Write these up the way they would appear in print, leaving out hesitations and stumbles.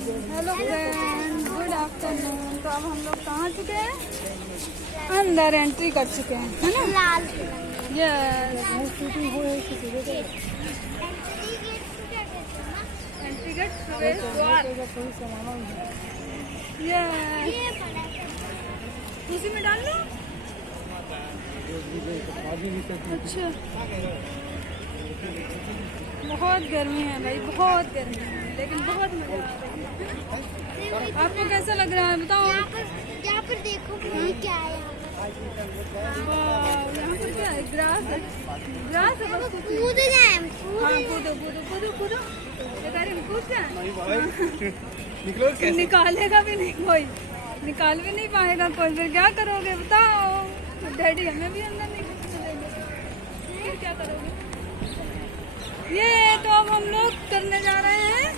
Hello friend, good afternoon. तो अब हम लोग कहाँ चुके हैं? अंदर एंट्री कर चुके हैं, है ना? लाल यस, एंट्री गेट प्रवेश द्वार। यस, उसी में डाल लो। अच्छा, बहुत गर्मी है भाई, बहुत गर्मी है, लेकिन बहुत मजा आ रहा है। आपको कैसा लग रहा है बताओ? यहाँ पर देखो क्या है। वाह, यहाँ पर क्या है? ग्रास है, ग्रास है बस। कूद जाए। हाँ, कूदो कूदो कूदो कूदो। कूद जाए। निकालेगा भी नहीं कोई, निकाल भी नहीं पाएगा कोई। फिर क्या करोगे बताओ? डैडी हमें भी अंदर नहीं चलेंगे, फिर क्या करोगे? ये तो अब हम लोग करने जा रहे हैं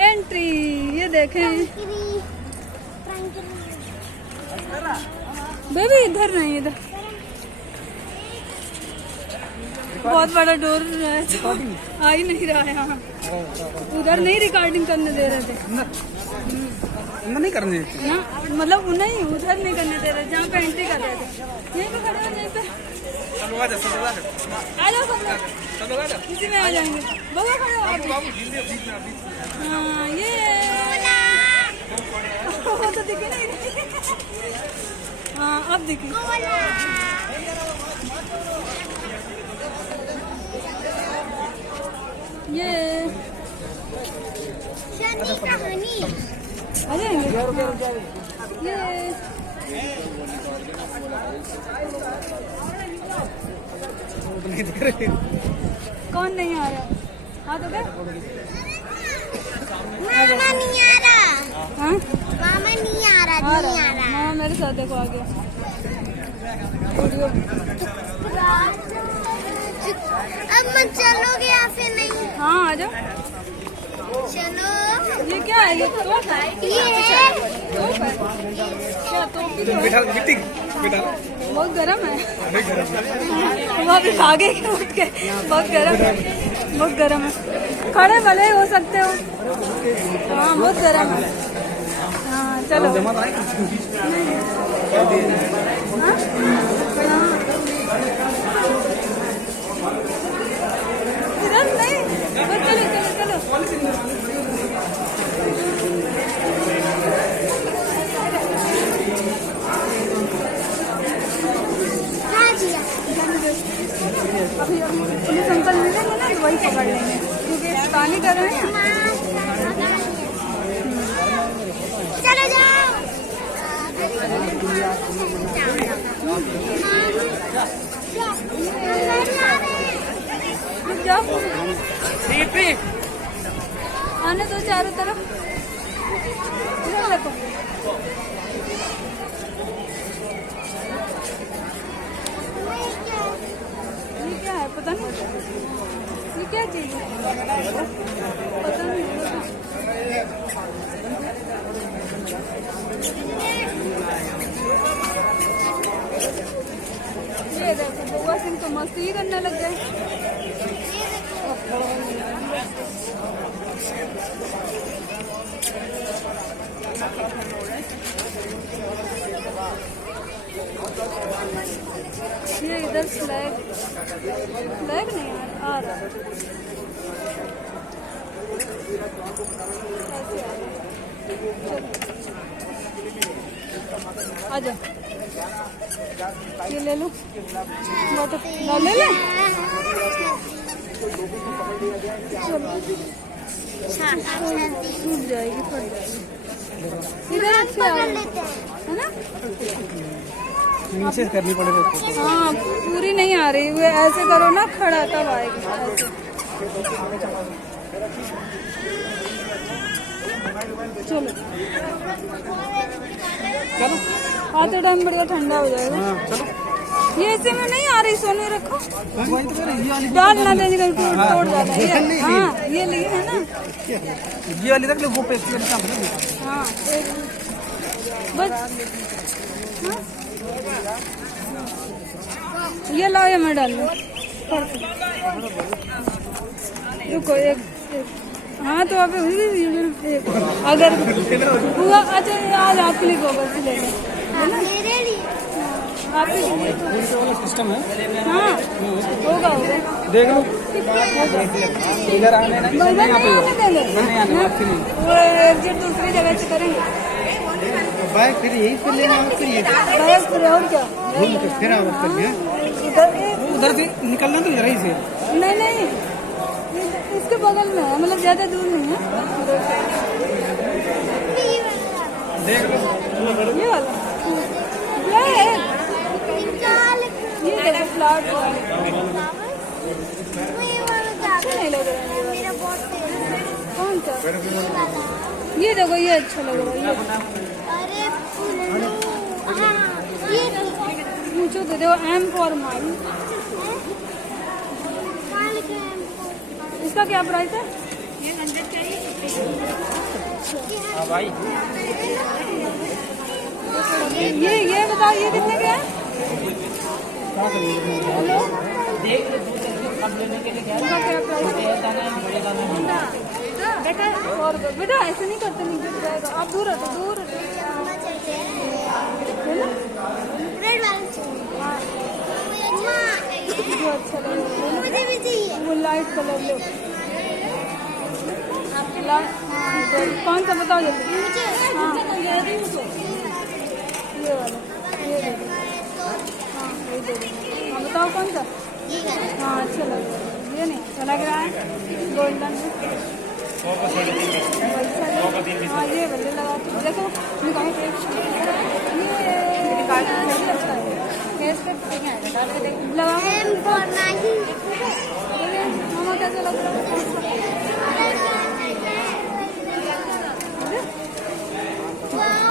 एंट्री। ये देखें बेबी, इधर नहीं, इधर बहुत बड़ा डोर है, आ ही नहीं रहा है। यहाँ उधर नहीं रिकॉर्डिंग करने दे रहे थे नहीं करने ना, मतलब नहीं, उधर नहीं करने दे रहे जहाँ पे एंट्री कर रहे थे। यहीं पे खड़े हो, यहीं पे आ जाओ सब लोग, इसी में आ जाएंगे। बगल खड़े हो आप। हाँ, ये वो तो दिखे नहीं। हाँ, अब दिखी। ये कहानी आ जाएंगे। ये कौन नहीं आ रहा? हाँ तो क्या? मामा नहीं आ रहा। हाँ, मामा नहीं आ रहा, नहीं आ रहा। हाँ, मेरे साथ देखो आ गया। अब मत चलोगे या फिर नहीं? हाँ, आ जाओ। चलो। ये क्या है? ये तोप है? ये तोप है क्या? तोप बहुत गर्म है। वो अभी भागेगी उठ के। बहुत गर्म है, बहुत गर्म है। खड़े भले हो सकते हो। हाँ, बहुत गर्म है। हाँ, चलो। हाँ? इधर नहीं, चलो चलो चलो। अभी पुलिस अंकल मिलेंगे ना तो वही पकड़ लेंगे, क्योंकि पानी कर रहे हैं। चलो जाओ। जाओ, आने दो चारों तरफ। इधर देखो, ये क्या है? पता नहीं ये क्या चीज है, पता नहीं। ये देखो, बउआ सिंह तो मस्ती ही करने लग गए। ये इधर फ्लैग नहीं आ रहा। आ जाओ, ये ले लो, ले ले। छूट जाएगी, फट जाएगी। इधर अच्छी है ना? नीचे करनी पड़ेगी। हाँ, पूरी नहीं आ रही। वो ऐसे करो ना, खड़ा तब आएगी ऐसे। चलो चलो, आते टाइम बढ़िया ठंडा हो जाएगा। चलो। ये ऐसे में नहीं आ रही सोनी, रखो डाल ना देने का, तोड़ जाता है। हाँ, ये लिए है ना, ये वाली रख लो, वो पेस्ट वाली काम करेंगे। हाँ बस। हाँ? ये लाओ, ये मैं डाल लूँ। रुको, एक हाँ तो आप अगर हुआ अच्छा आज आपके लिए गोबर से ले लें है ना मेरे लिए आपके लिए वाला सिस्टम है। हाँ होगा होगा देख लो इधर आने नहीं भाई यहाँ पे नहीं देंगे नहीं आने आपसे नहीं। वो एग्जिट दूसरी जगह से करेंगे बाइक फिर यही से लेना है फिर ये बस फिर और क्या घूम के फिर आओ कर लिया इधर उधर से निकलना तो इधर ही से नहीं नहीं इसके बगल में है मतलब ज्यादा दूर नहीं है देख लो ये वाला ये है निकाल ये देखो फ्लैट मैं ये वाला जा अच्छा नहीं लग रहा है ये मेरा बहुत फेवरेट है कौन सा ये वाला ये देखो ये अच्छा लग रहा है ये अरे फुल्लू हाँ ये पूछो तो देखो एम फॉर माई कहाँ लिखा है हमको इसका क्या प्राइस है हाँ भाई ये बताओ ये कितने का है हेलो इसका क्या प्राइस है बेटा और बेटा ऐसे नहीं करते नहीं गिर जाएगा आप दूर हटो दूर हटो है ना? रेड वाला चाहिए मम्मा जो अच्छा लगेगा मुझे भी चाहिए वो लाइट कलर लो कौन सा बताओ जल्दी मुझे हाँ ये वाला ये दे दो हाँ ये दे दो हाँ बताओ कौन सा ये कर हाँ अच्छा लग रहा है ये नहीं अच्छा लग रहा है गोल्डन में हाँ ये वाले लगा के देखो निकालो ये फेस पे ठीक है लगा के एम फॉर नहीं मामा कैसा लग रहा है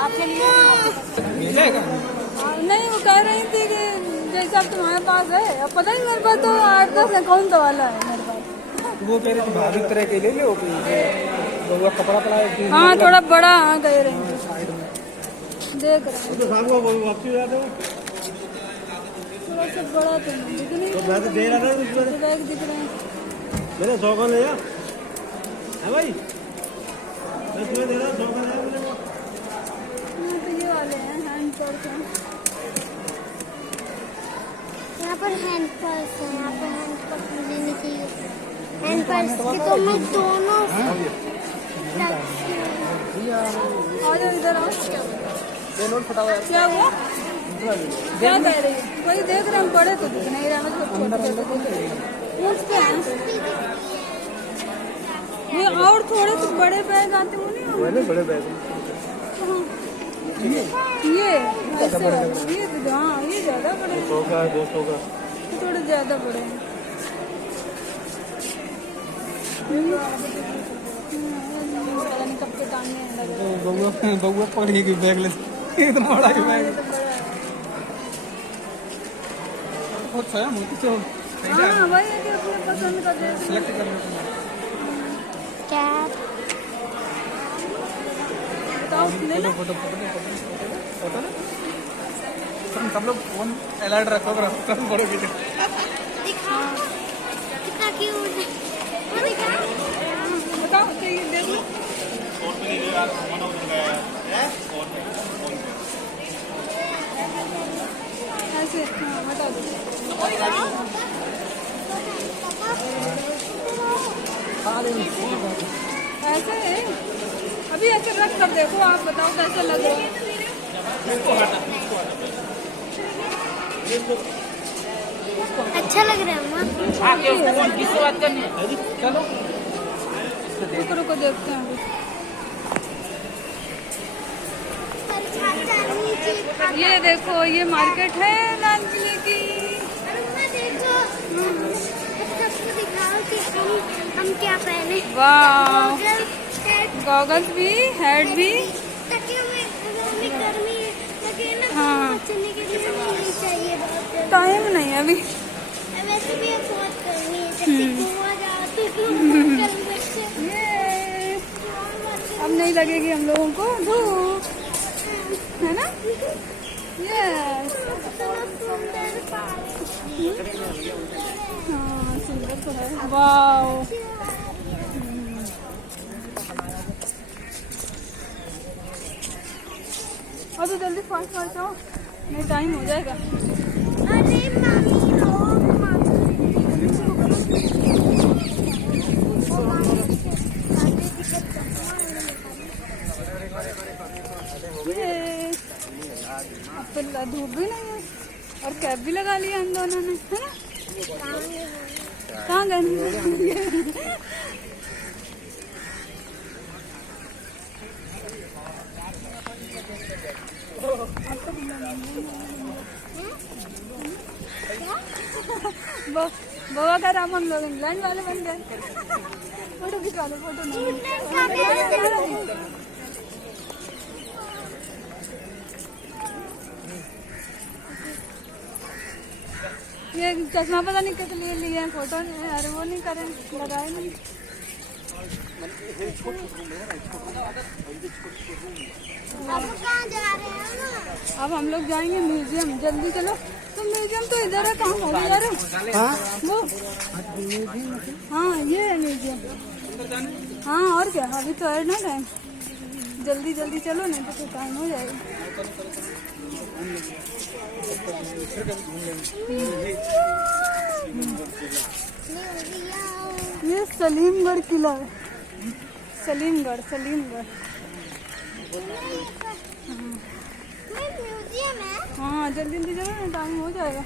आपके लिए मिल जाएगा नहीं वो कह रही थी कि जैसे अब तुम्हारे पास है अब पता नहीं मेरे पास तो 8-10 अकाउंट वाला है मेरे पास वो कह रहे थे भाभी तरह के ले लो बहुआ कपड़ा पड़ा है हाँ थोड़ा बड़ा हाँ कह रही थी देख रहे हैं तो साहब को वापसी आ दो थोड़ा सा बड़ा तो नहीं दिख नहीं तो मैं तो दे रहा था उसको बैग दिख रहे हैं मैंने 100 का लिया है भाई मैं तुम्हें दे रहा 100 का लिया मैंने हाँ तो ये वाले हैं हैंड पर्स हैं यहाँ पर हैंड पर्स है यहाँ पर हैंड पर्स मुझे नहीं चाहिए हैंड पर्स की तो मैं दोनों आ जाओ इधर आओ ये नोट फटा हुआ है क्या हुआ क्या कह रही है वही देख रहे हैं बड़े तो दिख नहीं रहे मतलब छोटे छोटे पूछते हैं ये और थोड़े तो बड़े बैग आते वो नहीं होंगे? मैंने बड़े बैग ये ऐसे ये तो हाँ ये ज्यादा बड़े हैं 100 का 200 का ये थोड़े ज्यादा बड़े हैं पता नहीं कब के टांगने हैं लगे बहुआ बहुआ पकड़ के बैग ले इतना बड़ा के बैग बहुत सारा मोती चोर हाँ वही है कि अपने पसंद का ड्रेस सिलेक्ट कर लो कैप बताओ ले लो फोटो सब लोग फोन अलर्ट रखो सब बड़े पीछे दिखाओ कितना क्यूट है वो दिखाओ बताओ चाहिए देख लो ऐसे हाँ हटा दो ऐसे है अभी ऐसे रख कर देखो आप बताओ कैसा लग रहा है अच्छा लग रहा है अम्मा चलो रुको रुको देखते हैं अभी ये देखो ये मार्केट है लालकिले की अम्मा देखो सबको दिखाओ कि हम क्या पहने वाह गॉगल हेड गॉगल्स भी हेड भी ताकि हमें गर्मी लगे ना हाँ। बचने के लिए नहीं चाहिए बहुत टाइम नहीं है अभी वैसे भी अब बहुत गर्मी है जब गोवा जाओ तो गर्मी से ये अब नहीं लगेगी हम लोगों को धूप है ना यस सुंदर हाँ सुंदर तो है वाओ अभी जल्दी फास्ट फास्ट जाओ, नहीं टाइम हो जाएगा। अरे मामी रो मामी ये अब तो धूप भी नहीं है और कैब भी लगा लिया हम दोनों ने, है ना? कहाँ गए? बाबा का राम हम लोग इंग्लैंड वाले बन गए। फोटो खिंचवा लो, फोटो नहीं। ये चश्मा पता नहीं किस लिए लिए हैं, फोटो अरे वो नहीं करें, लगाए नहीं। अब कहाँ जा रहे हैं ना? अब हम लोग जाएंगे म्यूजियम, जल्दी चलो। तो म्यूजियम तो इधर है, कहाँ हो यार वो? हाँ ये है म्यूजियम। हाँ और क्या, अभी तो है ना टाइम, जल्दी जल्दी चलो नहीं तो टाइम हो जाएगा। ये सलीमगढ़ किला है, सलीमगढ़। म्यूजियम है। हाँ जल्दी जल्दी चलो ना, टाइम हो जाएगा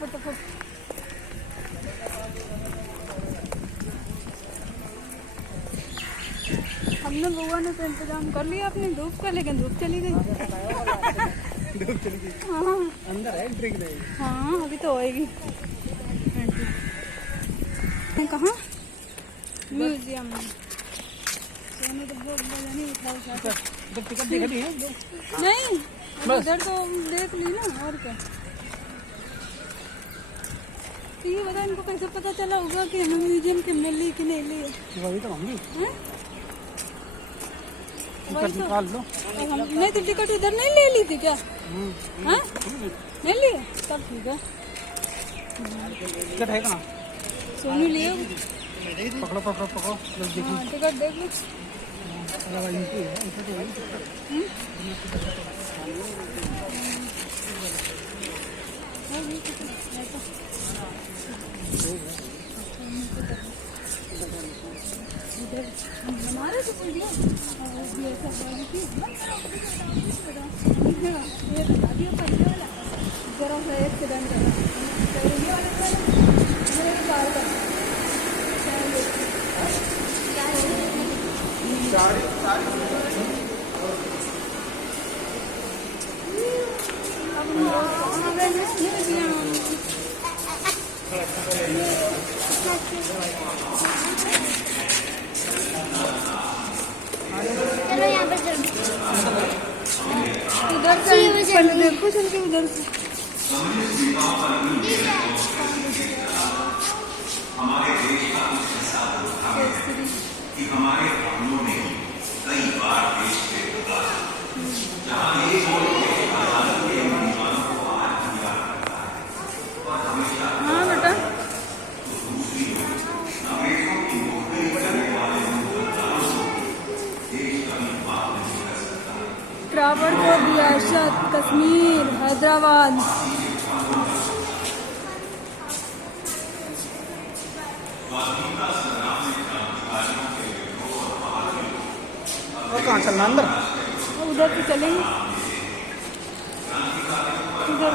फटाफट। हमने बुआ ने तो इंतजाम कर लिया अपनी धूप का, लेकिन धूप चली गई। हाँ अंदर है एंट्री के लिए। हाँ अभी तो होएगी। कहाँ? म्यूजियम में। सोने तो बहुत मजा नहीं उठा। टिकट दिखा दी है? नहीं उधर तो देख ली ना, और क्या। तो ये बता इनको कैसे पता चला होगा कि हमें म्यूजियम की मिली कि नहीं ली? वही तो होंगी। वही तो निकाल लो। नहीं तो टिकट उधर नहीं ले ली थी क्या? हाँ नहीं ली, तब ठीक है। टिकट है कहाँ? सोनू लिए पकड़ो पकड़ो पकड़ो, हाँ टिकट देख लो। हमारे तो कोई नहीं जरा सा एक्सीडेंट है कार का। चलो यहाँ पर चलो। उधर से पहले देखो चल के उधर से। हाँ बेटा ट्रावणकोर रियासत कश्मीर हैदराबाद। और कहाँ चलना अंदर? उधर से चलेंगे, उधर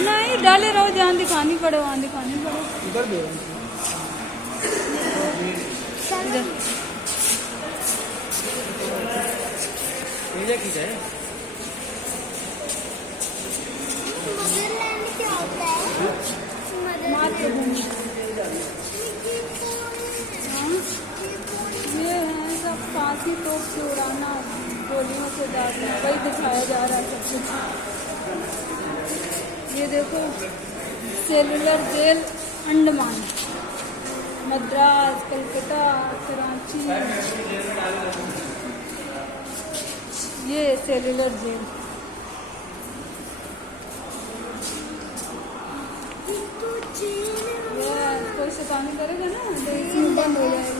नहीं डाले रहो, जहाँ दिखानी पड़े वहाँ दिखानी पड़े। इधर भी इधर की जाए। मदरलैंड क्या होता है? मातृभूमि। ये है सब फांसी तोप से उड़ाना, गोलियों से दागना, वही दिखाया जा रहा है सब कुछ। ये देखो सेलुलर जेल अंडमान, मद्रास, कलकत्ता, कराची, ये सेलुलर जेल। कोई शैतानी करेगा ना तो इसमें बंद हो जाएगा।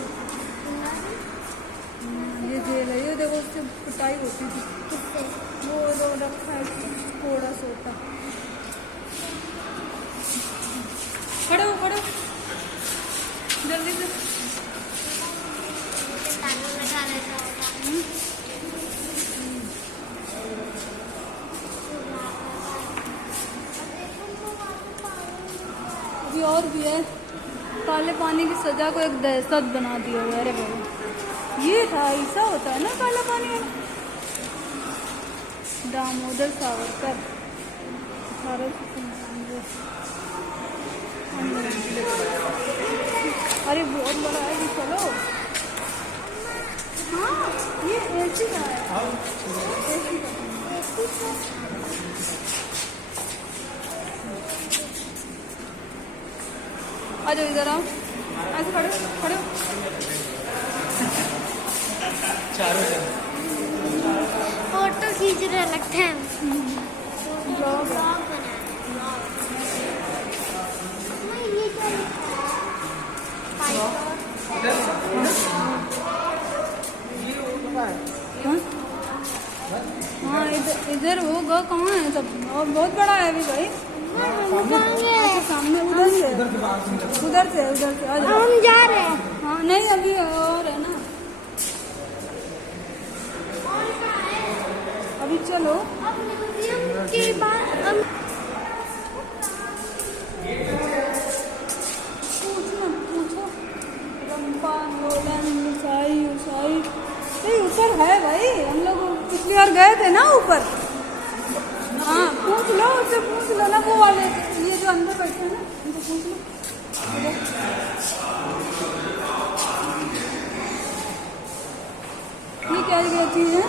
तेल है, ये देखो उससे कुटाई होती थी। किससे? वो रखा है थोड़ा सोता। खड़े हो जल्दी से। कानों में डाला जाएगा। अभी और भी है। काले पानी की सजा को एक दहशत बना दिया है। अरे बाबा, ये था, ऐसा होता है ना काला पानी वाला। दामोदर सावरकर 1895। अरे बहुत बड़ा है, चलो। हाँ, ये एसी का है। एसी का। आ जाओ इधर आओ, ऐसे खड़े खड़े हो। फोटो खींच रहे लगते हैं। ब्लॉग ब्लॉग बना रहे हैं। ये क्या लिखा है? हाँ, इधर होगा। कहाँ है सब? और बहुत बड़ा है अभी भाई। अच्छा, सामने उधर से आ जाओ। हम जा रहे हैं। हाँ, नहीं अभी और है ना, अभी चलो। अब म्यूजियम के बाद पूछो रंपा नोलन ऊंचाई नहीं, ऊपर है भाई। हम लोग पिछली बार गए थे ना ऊपर। हाँ, पूछ लो उससे, पूछ लो ना वो वाले, ये जो अंदर बैठे हैं ना, उनको पूछ लो। ये क्या चीज है?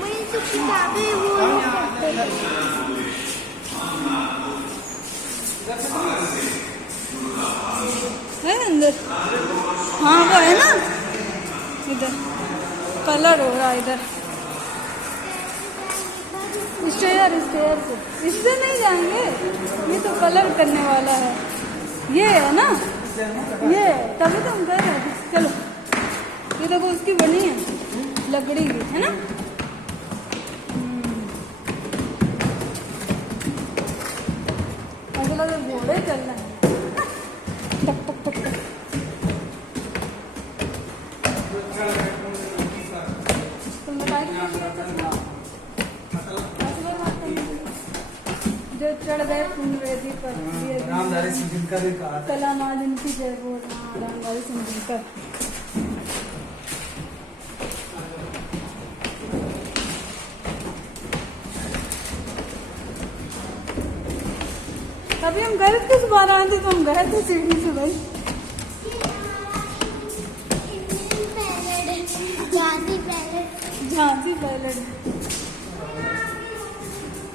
मैं जो किताबें वो करते हैं। है अंदर? हाँ वो है ना, इधर कलर हो रहा है इधर। स्टेयर से इससे नहीं जाएंगे, ये तो कलर करने वाला है। ये है ना, ये तभी तो हम कह रहे थे। चलो, ये देखो उसकी बनी है लकड़ी की, है ना। अगला तो घोड़े चलना है। टक टक टक टक। तुम बताइए जो चढ़ गए पुनरेदी पर, रामधारी सिंह दिनकर भी कहा था। कलामाद इनकी जय बोल। हाँ, रामधारी सिंह दिनकर। अभी हम गए किस बार आए थे? तो हम गए थे सीढ़ी से भाई। झांसी पैलेस।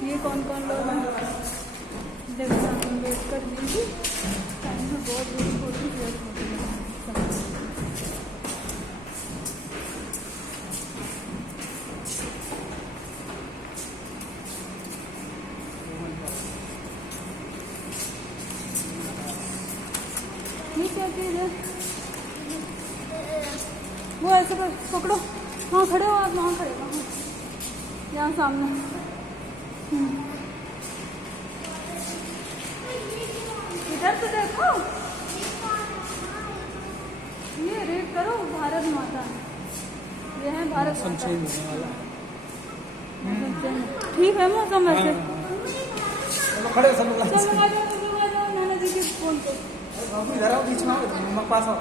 ये कौन लोग हैं? जगह अम्बेडकर जी की टाइम में बहुत बड़ी फोटो शेयर होती है। ये क्या चीज है? वो ऐसे पकड़ो। हाँ, खड़े हो आप, वहाँ खड़े हो, यहाँ सामने। इधर तो देखो, ये रीड करो, भारत माता। ये है भारत माता। ठीक है मौसम ऐसे। खड़े सब लोग चलो आ जाओ, नाना जी के फोन पे। इधर आओ, बीच में आओ, मत पास आओ।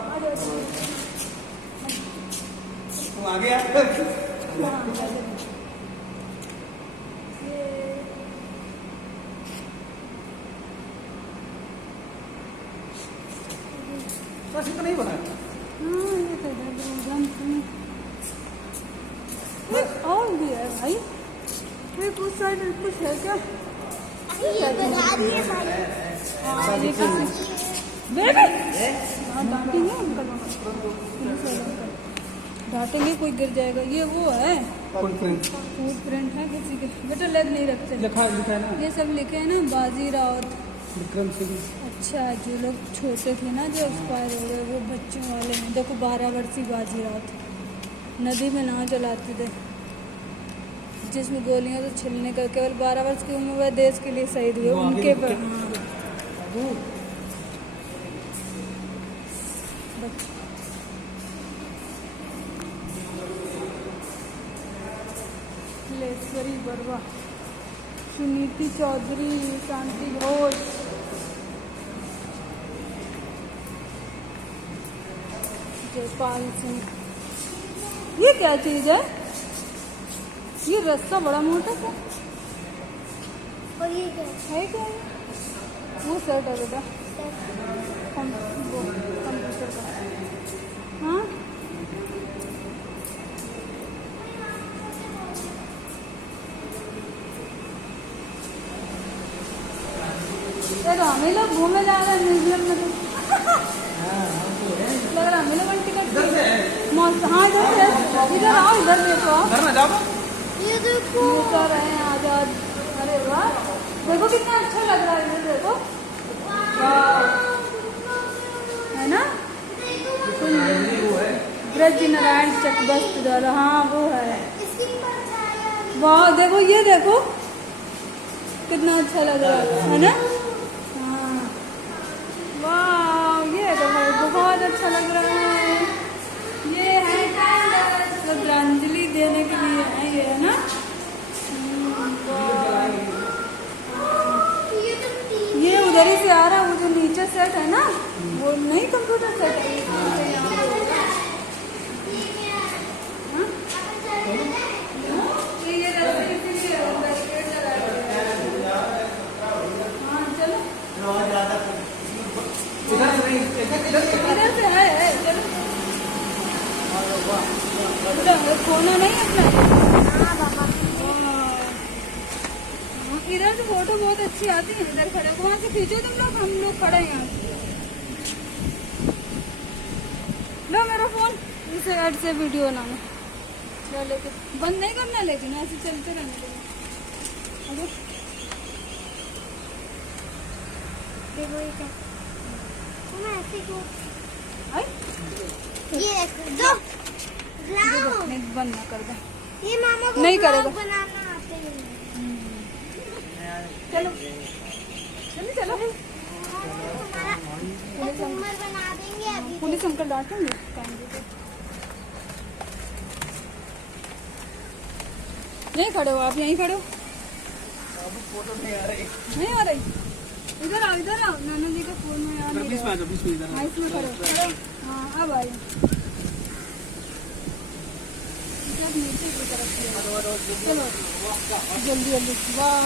तुम आगे आ। बस इतना नहीं बना। हाँ, ये तो और भी है भाई। ये कुछ साइड कुछ है क्या? ये बता दिए भाई। हाँ, ये किसी बेबी। हाँ, डांटेंगे अंकल, डांटेंगे, कोई गिर जाएगा। ये वो है फुटप्रिंट है किसी के। बेटा लेग नहीं रखते। लिखा है ना, ये सब लिखे हैं ना, बाजी राउत विक्रम सिंह। अच्छा, जो लोग छोटे थे ना, जो एक्सपायर हो गए, वो बच्चों वाले हैं। देखो 12 वर्षीय बाजीराव नदी में नाव चलाते थे, जिसमें गोलियां तो छिलने का, केवल 12 वर्ष की उम्र में देश के लिए शहीद हुए। उनके पर लेश्वरी बरवा, सुनीति चौधरी, शांति घोष, जयपाल सिंह। ये क्या चीज है? ये रस्सा बड़ा मोटा सा और ये क्या है, क्या है? वो शर्ट है बेटा, वो कंप्यूटर का। हाँ, तो हमें लोग घूमे जा रहे हैं म्यूजियम में, तो लग रहा हमें लोग टिकट। हाँ इधर आओ, इधर देखो आप, ये देखो कर रहे हैं आजाद। अरे वाह, देखो कितना अच्छा लग रहा है, इधर देखो, है ना? ब्रज नारायण चकबस्त द्वारा, हाँ वो है। वाह देखो, ये देखो कितना अच्छा लग रहा है ना? हाँ वाह, ये तो भाई बहुत अच्छा लग रहा है। ये है श्रद्धांजलि देने के लिए है ये, है ना? ये उधर ही से आ रहा है, वो जो नीचे सेट है ना, वो नहीं कंप्यूटर सेट है। ये रास्ते इसीलिए बैरिकेड लगाए हैं। हाँ चलो, इधर से है, चलो। खोना नहीं अपना। इधर से फोटो बहुत अच्छी आती है, इधर खड़े हो, वहाँ से खींचो तुम लोग, हम लोग खड़े हैं यहाँ। लो मेरा फोन, इसे ऐड से वीडियो बनाना, लेके बंद नहीं करना, लेकिन ऐसे चलते रहने देना। देखो ये क्या, मैं ऐसे क्यों? ये दो नहीं, बंद ना कर दे, ये मामा को नहीं करेगा। बनाना आते हैं। चलो चलो चलो, हमारा झूमर बना देंगे अभी। पुलिस अंकल डांटेंगे। नहीं खड़े हो आप, यहीं खड़े हो। फोटो नहीं आ रही, नहीं आ रही, इधर आओ, इधर आओ, नाना जी का फोन में आ नहीं रहा। हाँ इसमें खड़े हो। हाँ अब आइए, नीचे की तरफ चलो जल्दी जल्दी। वाह,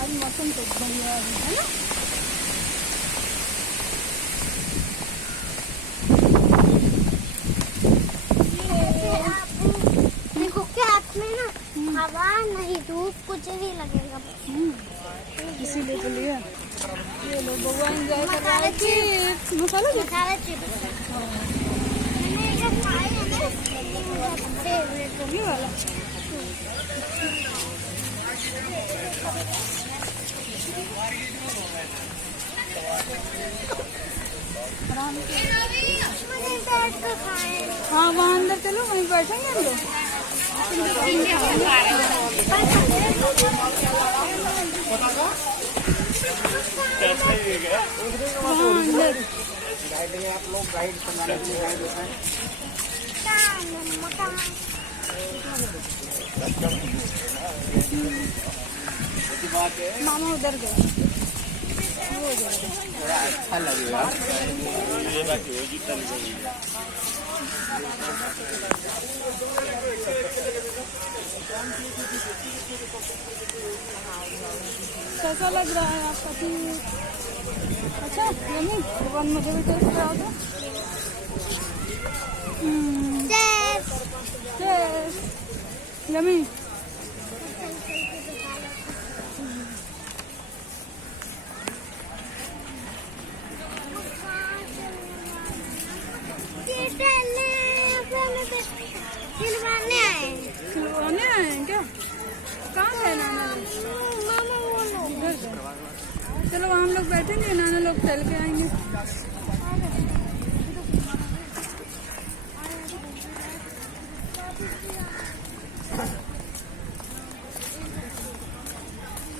आज मौसम तो बढ़िया है ना? देखो क्या हाथ में ना हवा नहीं, धूप कुछ नहीं लगेगा। इसीलिए तो लिया। ये लो भगवान एंजॉय कर रहा है चिप्स, मसाला चिप्स। मसाला चिप्स मैंने ये खाए हैं ना, लेकिन मुझे फेवरेट है ये वाला। मुझे बैठ कर खाए। हाँ वहाँ अंदर चलो, वहीं बैठेंगे हम लोग। वहाँ अंदर आप लोग गाइड बनाने के लिए गाइड बताएं। मामा उधर गए, थोड़ा अच्छा लगेगा। कैसा लग रहा है आपका टीम? अच्छा यम्मी, भगवान मुझे भी टेस्ट कराओ तो। यम्मी। खिलवाने आए हैं क्या? कहाँ है नाना? बैठेंगे, नाना लोग चल के आएंगे।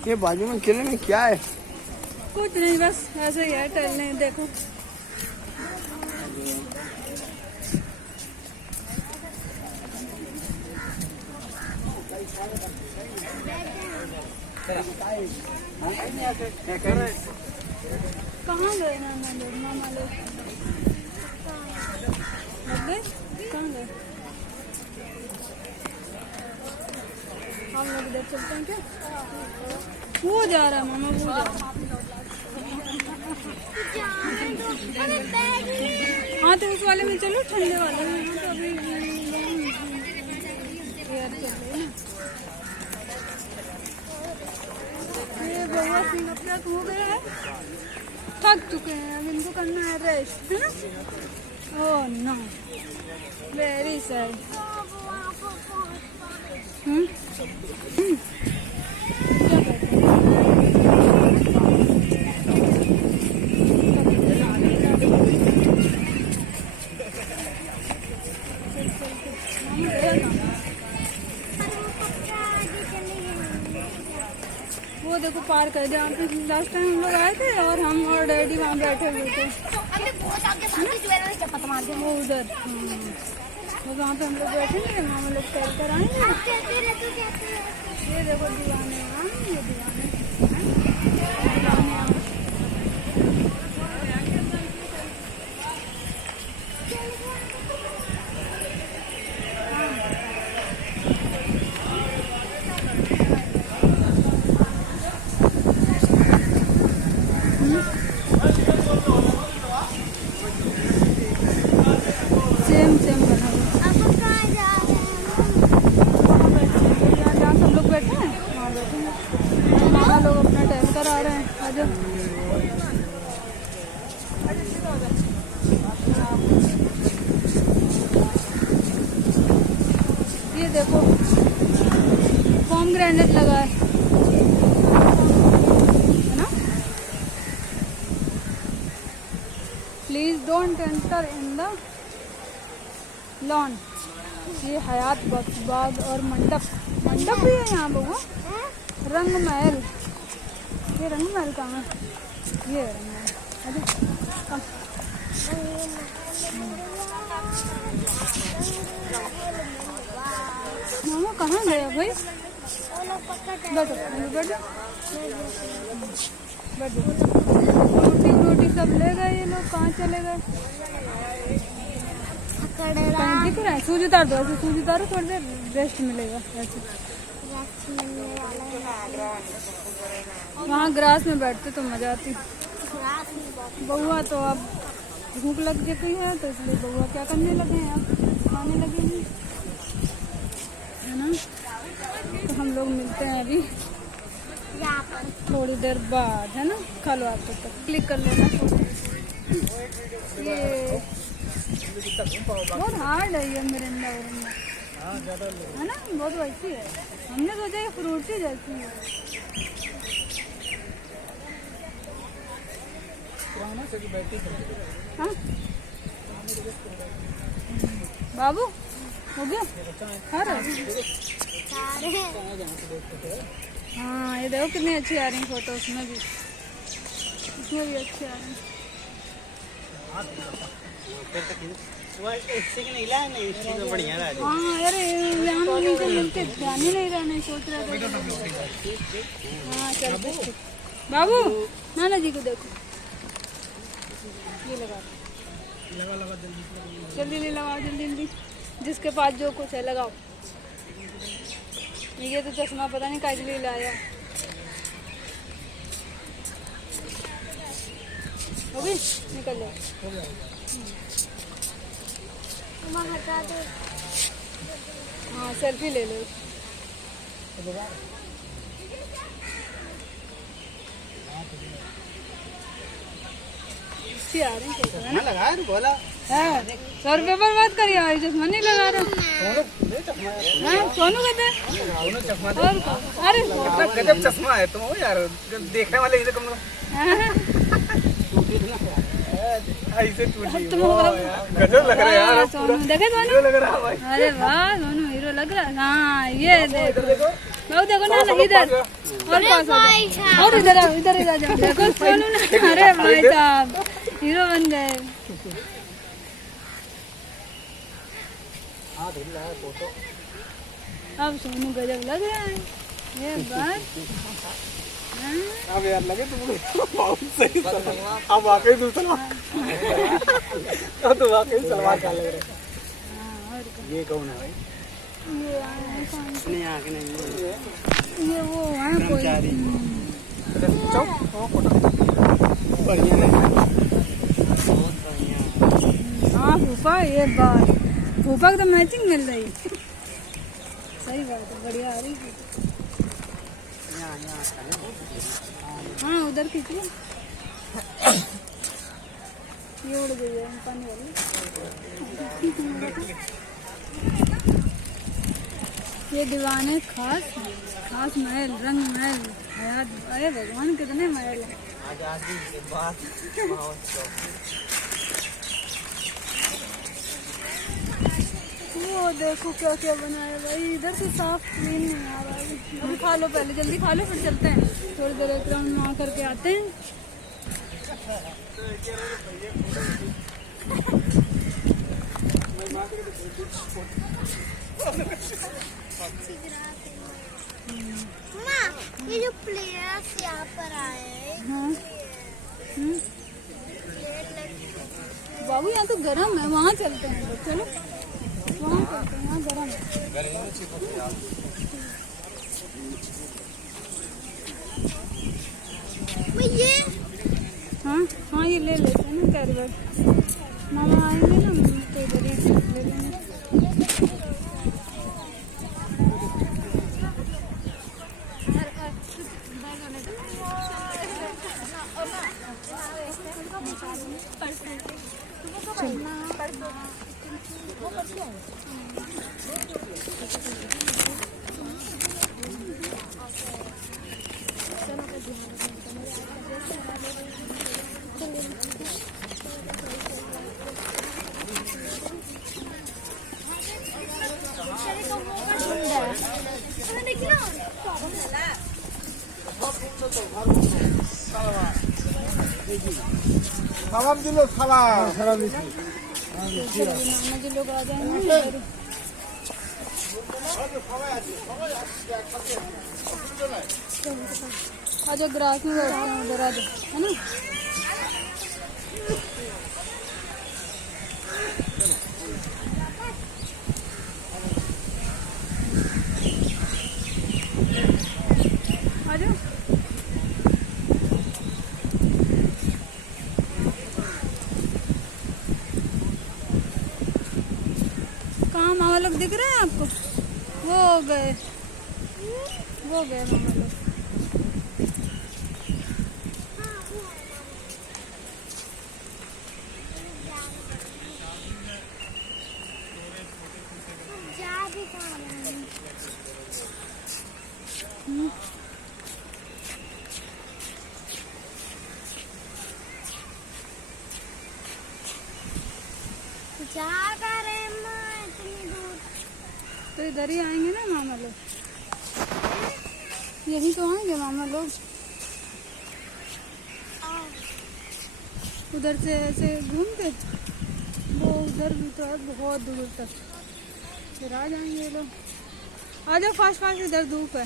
ये बाजू में किले में क्या है? कुछ नहीं, बस ऐसे ही है, टहलने। देखो कहाँ गए नाना लोग, मामा लोग लग गए? कहाँ गए? हम लोग इधर चलते हैं क्या? वो जा रहा है मामा, वो जा रहा है। हाँ तो उस वाले में चलो, ठंडे वाले में। हाँ, तो अभी एयर चल रही है ना। ये भैया सिंह अपना हो गया है, थक चुके हैं, अब इनको करना है रेस्ट, है ना? Oh no, very sad. वो देखो पार्क है जहाँ पे लास्ट टाइम हम लोग आए थे, और हम और डैडी वहाँ बैठे हुए थे। वो उधर, तो वहाँ पे हम लोग बैठेंगे, मामा लोग टहल कर आएंगे। ये देखो दीवाने, ये दीवाने। सेम सेम बना हुआ। जहाँ सब लोग बैठे हैं वहाँ बैठेंगे। मामा लोग अपना टहल कर आ रहे हैं। आजा ये देखो पोमग्रेनेट लगा है ना। Please don't enter in the lawn. ये हयात बाग और मंडप भी है यहाँ बबुआ। रंग महल, ये रंग महल कहाँ है? ये रंग महल। मामा कहाँ गए भाई? बैठो बैठो बैठो। रोटी सब ले गए ये लोग, कहाँ चले गए? कहीं दिख रहा है? सूजी उतार दो, ऐसे सूजी उतारो, थोड़ी देर रेस्ट मिलेगा ऐसे। वहाँ ग्रास में बैठते तो मजा आती। बउआ तो अब भूख लग गई है, तो इसलिए बउआ क्या करने लगे हैं, अब खाने लगे हैं, है ना? तो हम लोग मिलते हैं अभी थोड़ी देर बाद, है ना? खा लो आप तक, क्लिक कर लेना फोटो। ये बहुत हार्ड है ये मिरिंडा विरिंडा, है ना? बहुत वैसी है। हमने सोचा ये फ्रूटी जैसी है। हाँ बाबू हो गया? खा रहे? हाँ ये देखो कितनी अच्छी आ रही फोटो, उसमें भी अच्छी आ रही। हाँ यार यहाँ नीचे मिलते ध्यान ही नहीं रहा, नहीं सोच रहा था। हाँ चल बाबू, नाना जी को देखो, ये लगा जल्दी लगाओ, जल्दी जिसके पास जो कुछ है लगाओ। ये तो चश्मा पता नहीं काहे के लिए लाया। हो गई? निकल जाओ। हटा दो। हाँ सेल्फी ले लो। अच्छी आ रही है ना? लगा बोला है 100 रुपये पर बात करिए, हमारी चश्मा नहीं लगा रहा। सोनू कहते हैं और अरे गजब चश्मा है तुम यार, देखने वाले इधर कम ऐसे टूटी तुम गजब लग रहा है यार सोनू देखे सोनू हीरो लग रहा है भाई अरे वाह सोनू हीरो लग रहा है हाँ ये देखो बाबू देखो ना इधर और पास आ जाओ। और इधर आओ इधर आ जाओ देखो सोनू ना अरे भाई साहब हीरो बन गए अब सोनू गजब लग रहा है ये बात अब यार लगे तुम बहुत सही अब वाकई तुम सलमान अब तो वाकई सलमान खान लग रहे ये कौन है भाई ये आए हैं कौन से? नहीं आके नहीं ये वो है कोई बढ़िया लग रहा है हाँ फूफा ये बात फूफा को तो मैचिंग मिल रही सही बात है बढ़िया आ रही है हाँ उधर खींचिए ये उड़ गई है पानी वाली ये दीवान है खास खास महल रंग महल हयात अरे भगवान कितने महल है वो देखो क्या क्या बनाया भाई इधर से साफ क्लीन नहीं आ रहा है अभी खा लो पहले जल्दी खा लो फिर चलते हैं थोड़ी देर एक राउंड वहाँ करके आते हैं माँ ये जो प्लेयर्स यहाँ पर आए हैं हाँ प्लेयर बाबू यहाँ तो गर्म है वहाँ चलते हैं लोग चलो वहाँ चलते हैं यहाँ गर्म है ये हाँ हाँ ये ले लेते हैं ना कैरी बैग मामा आएंगे ना तो इधर ही ले लेंगे সালাম দিল সালাম সালাম मामा जी लोग आ जाएंगे इधर। आजा ग्राहक में बैठते हैं उधर आजा है ना आजा कहाँ मामा लोग दिख रहे हैं आपको वो गए मामा लोग जा भी कहाँ रहे हैं? जा कहाँ रहे हैं माँ इतनी दूर? तो इधर ही आएंगे ना मामा लोग यही तो आएंगे मामा लोग उधर से ऐसे घूम के वो उधर भी तो है बहुत दूर तक फिर आ जाएंगे ये लोग आ जाओ फास्ट फास्ट इधर धूप है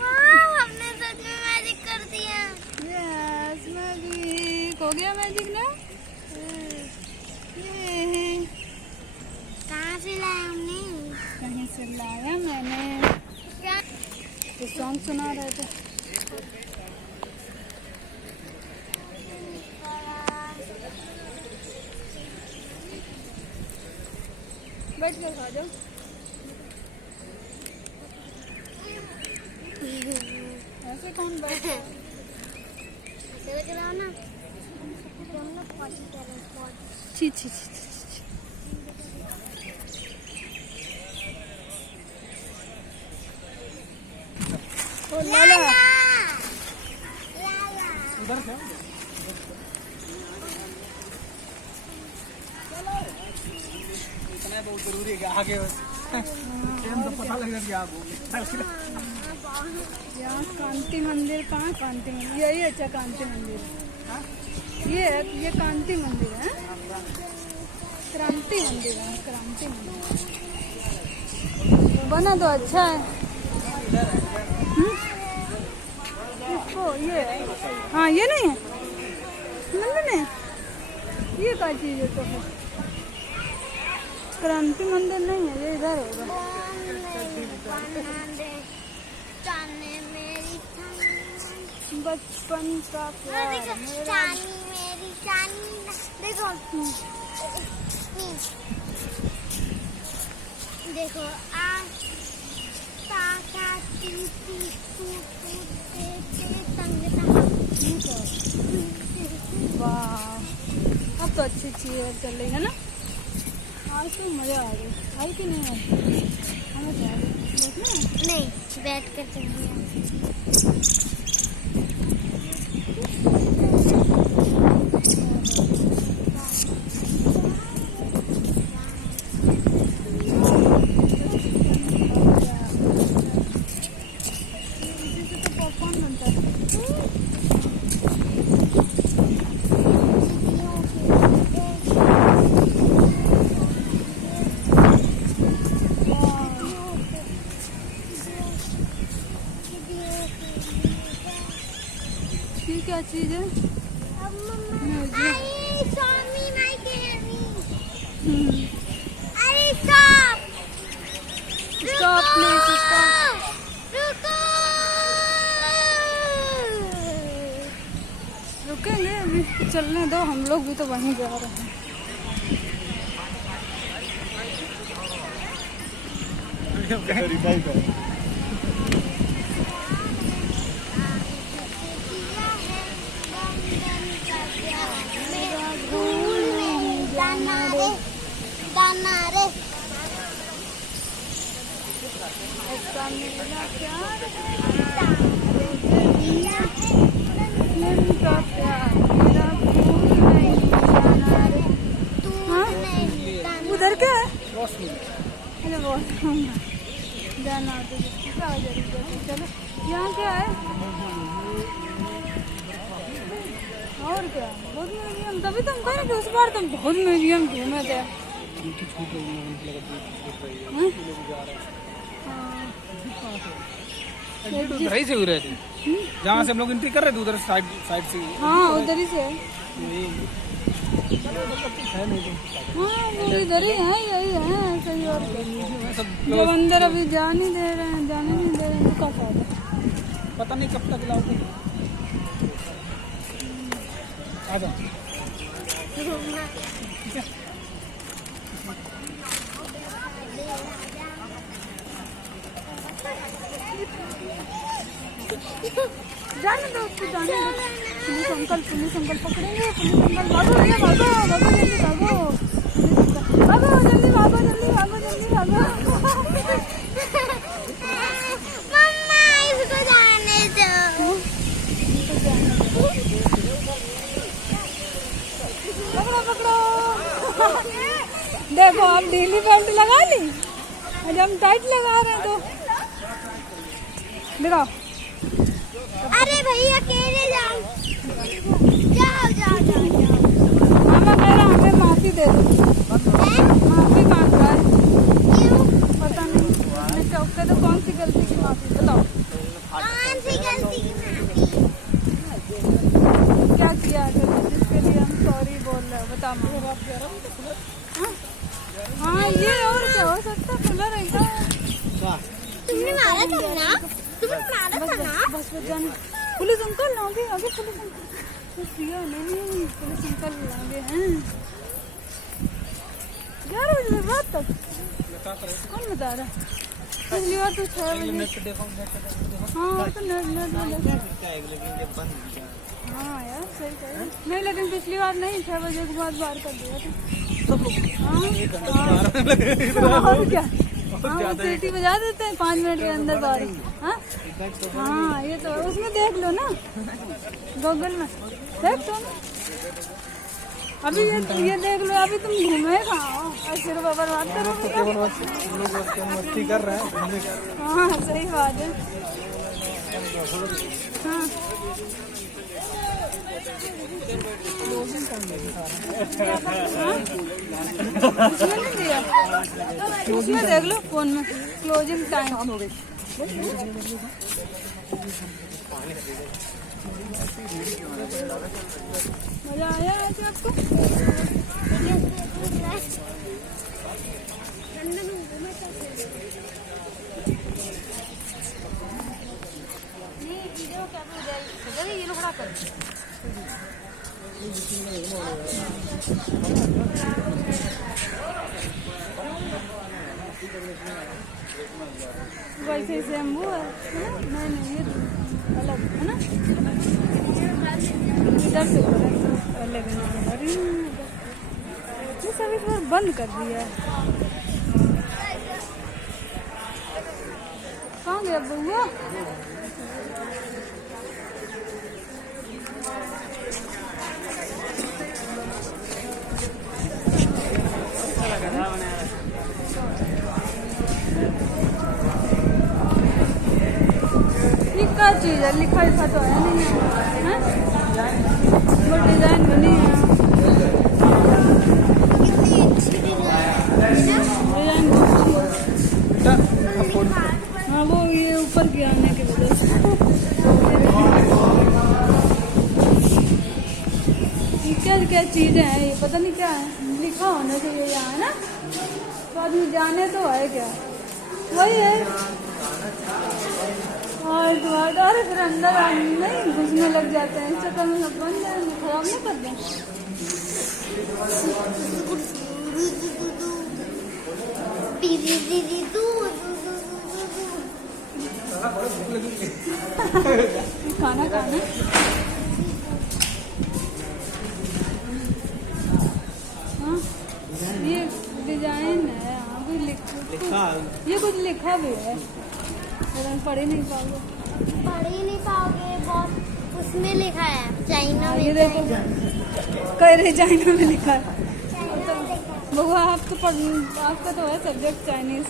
वाह, हमने सच में मैजिक कर दिया। यस मैजिक हो गया मैजिक ना ये कहाँ से लाए हमने? कहीं से लाया मैंने क्या? तो सॉन्ग सुना रहे थे बैठ कर खा जाओ ऐसे कौन बैठे चले के लाओ ना। हम लोग पार्टी कर रहे हैं, पार्टी। छी छी छी छी, छी। ओ लाला लाला, उधर से इतना बहुत जरूरी है कि आगे तो पता लग जाए कि यहाँ कांति मंदिर कहाँ कांति मंदिर यही अच्छा कांति मंदिर है। ये कांति मंदिर है क्रांति मंदिर है क्रांति मंदिर बना तो अच्छा है। इसको ये हाँ ये नहीं है मंदिर नहीं ये क्या चीज़ है तो फिर क्रांति मंदिर नहीं है ये इधर होगा। बचपन का प्यार चानी मेरी चानी देखो देखो आ ताता टीटी टूटू ते तंगता वाह अब तो अच्छी चीज़ चल रही है ना। आज तो मज़ा आ गई आई कि नहीं आई मज़ा आ गई देखना नहीं बैठ कर चलिए ये क्या चीज़ है स्टॉप प्लीज स्टॉप रुकेंगे अभी चलने दो हम लोग भी तो वहीं जा रहे हैं। दाना रे ऐसा मेरा प्यार का प्यार मेरा भूल नहीं जाना रे। हाँ? उधर क्या है अरे वो जाना तो क्या जरूरत चलो यहाँ क्या है और क्या बहुत म्यूजियम तभी तुम कह रहे थे उस बार तुम बहुत म्यूजियम घूमे थे। उधर ही से हो रहे थे जहाँ से हम लोग एंट्री कर रहे थे उधर साइड से हाँ उधर ही से है नहीं हाँ वो इधर ही है यही है सही और सब जब अंदर अभी जा नहीं दे रहे हैं जाने नहीं दे रहे हैं तो क्या फायदा। पता नहीं कब तक लाओगे आ जाओ ठीक है जाने दो उसको जाने दो पुलिस अंकल पकड़ेंगे पुलिस अंकल भागो भैया भागो भागो जल्दी भागो भागो जल्दी भागो जल्दी भागो जल्दी भागो मम्मा इसको जाने दो पकड़ो पकड़ो देखो आप ढीली बेल्ट लगा ली आज हम टाइट लगा रहे हैं तो देखो अरे भैया अकेले जाओ जाओ जाओ जाओ मामा कह रहा हमें माफी दे दो माफी मांग रहा है क्यों पता नहीं मैं चौक तो कौन सी गलती की माफी बताओ कौन सी गलती की माफी क्या किया जिसके लिए हम सॉरी बोल रहे हो बता हाँ? हाँ ये और क्या हो सकता कूलर एकदम तुमने मारा था ना तुमने मारा था ना बस जाने पुलिस अंकल आगे आगे पुलिस अंकल प्रिया नहीं पुलिस अंकल आगे हैं 11 बजे रात तक कौन बता रहा है पिछली बार तो 6 बजे हाँ तो नेट हाँ यार सही कह नहीं लेकिन पिछली बार नहीं 6 बजे के बाद बाहर कर दिया था हाँ और क्या हाँ वो सीटी बजा देते हैं 5 मिनट के अंदर बाहर। हाँ हाँ ये तो उसमें देख लो ना, गूगल में देख लो ना। अभी ये देख लो, अभी तुम घूमे कहाँ हो, 80 रुपये बर्बाद करोगे क्या? मस्ती कर रहे हैं, घूमने का। हाँ सही बात है। हाँ उसमें नहीं दिया, उसमें देख लो फोन में क्लोजिंग टाइम हो गई। मजा आया आज आपको? ये लोग खड़ा कर वैसे शैम्पू है ना? नहीं ये अलग है ना, इधर से अलग है। ये सब इस बार बंद कर दिया है। कहाँ गया बुआ? क्या चीज है, लिखा लिखा तो है नहीं है, वो डिजाइन बनी है, डिजाइन हाँ वो ये ऊपर के आने की वजह से। क्या क्या चीजें हैं ये पता नहीं क्या है, लिखा होना चाहिए यहाँ है ना, तो आदमी जाने तो है क्या, वही है। और अरे फिर अंदर नहीं घुसने लग जाते हैं, चक्कर में सब बन जाएंगे, खराब नहीं कर दें। खाना खाना हाँ ये डिजाइन है, यहाँ भी लिखा, ये कुछ लिखा भी है, पढ़ ही नहीं पाओगे बहुत उसमें लिखा है चाइना में। ये देखो कह रहे चाइना में लिखा है। बउआ आप तो आपका तो है सब्जेक्ट चाइनीज।